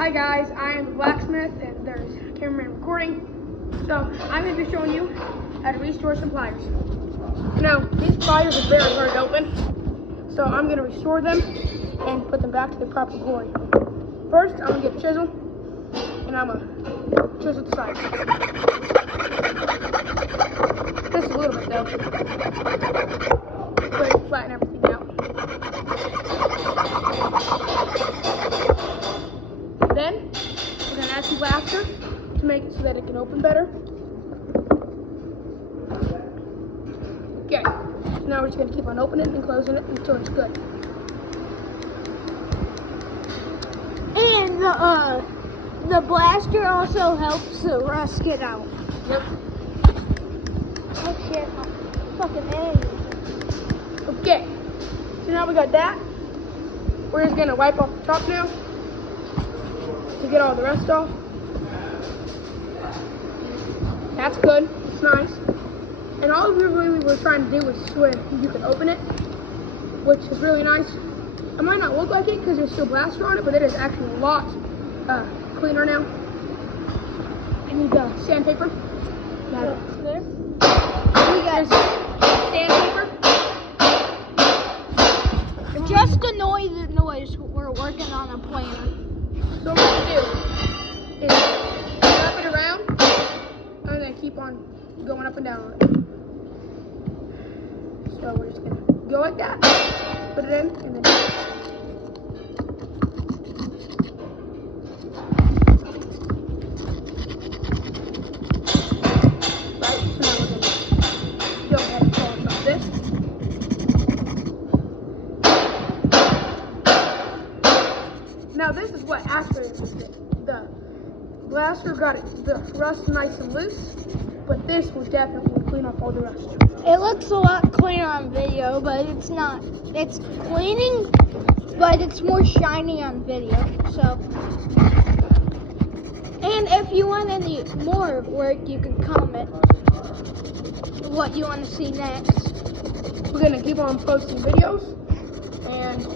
Hi guys, I am the blacksmith and there's cameraman recording. So I'm going to be showing you how to restore some pliers. Now, these pliers are very hard to open, so I'm going to restore them and put them back to their proper glory. First, I'm going to get a chisel and I'm going to chisel the sides. Just a little bit though. Go ahead and flatten everything out. Then, we're going to add some plaster to make it so that it can open better. Okay, so now we're just going to keep on opening it and closing it until it's good. And the blaster also helps the rust get out. Yep. Oh shit, I'm fucking angry. Okay, so now we got that. We're just going to wipe off the top now to get all the rust off. That's good, it's nice. And all we really were trying to do was where you can open it, which is really nice. It might not look like it because there's still plaster on it, but it is actually a lot cleaner now. I need sandpaper. Got it. There. We got sandpaper. just to noise. We're working on a planer. So what we're going to do is wrap it around and then keep on going up and down on it. So we're just going to go like that, put it in, and then right, so now we're going to go ahead and polish off this. Now this is what actually the blaster got the rust nice and loose, but this will definitely clean off all the rust. It looks a lot cleaner on video, but it's not. It's cleaning, but it's more shiny on video. So, and if you want any more work, you can comment what you want to see next. We're gonna keep on posting videos, and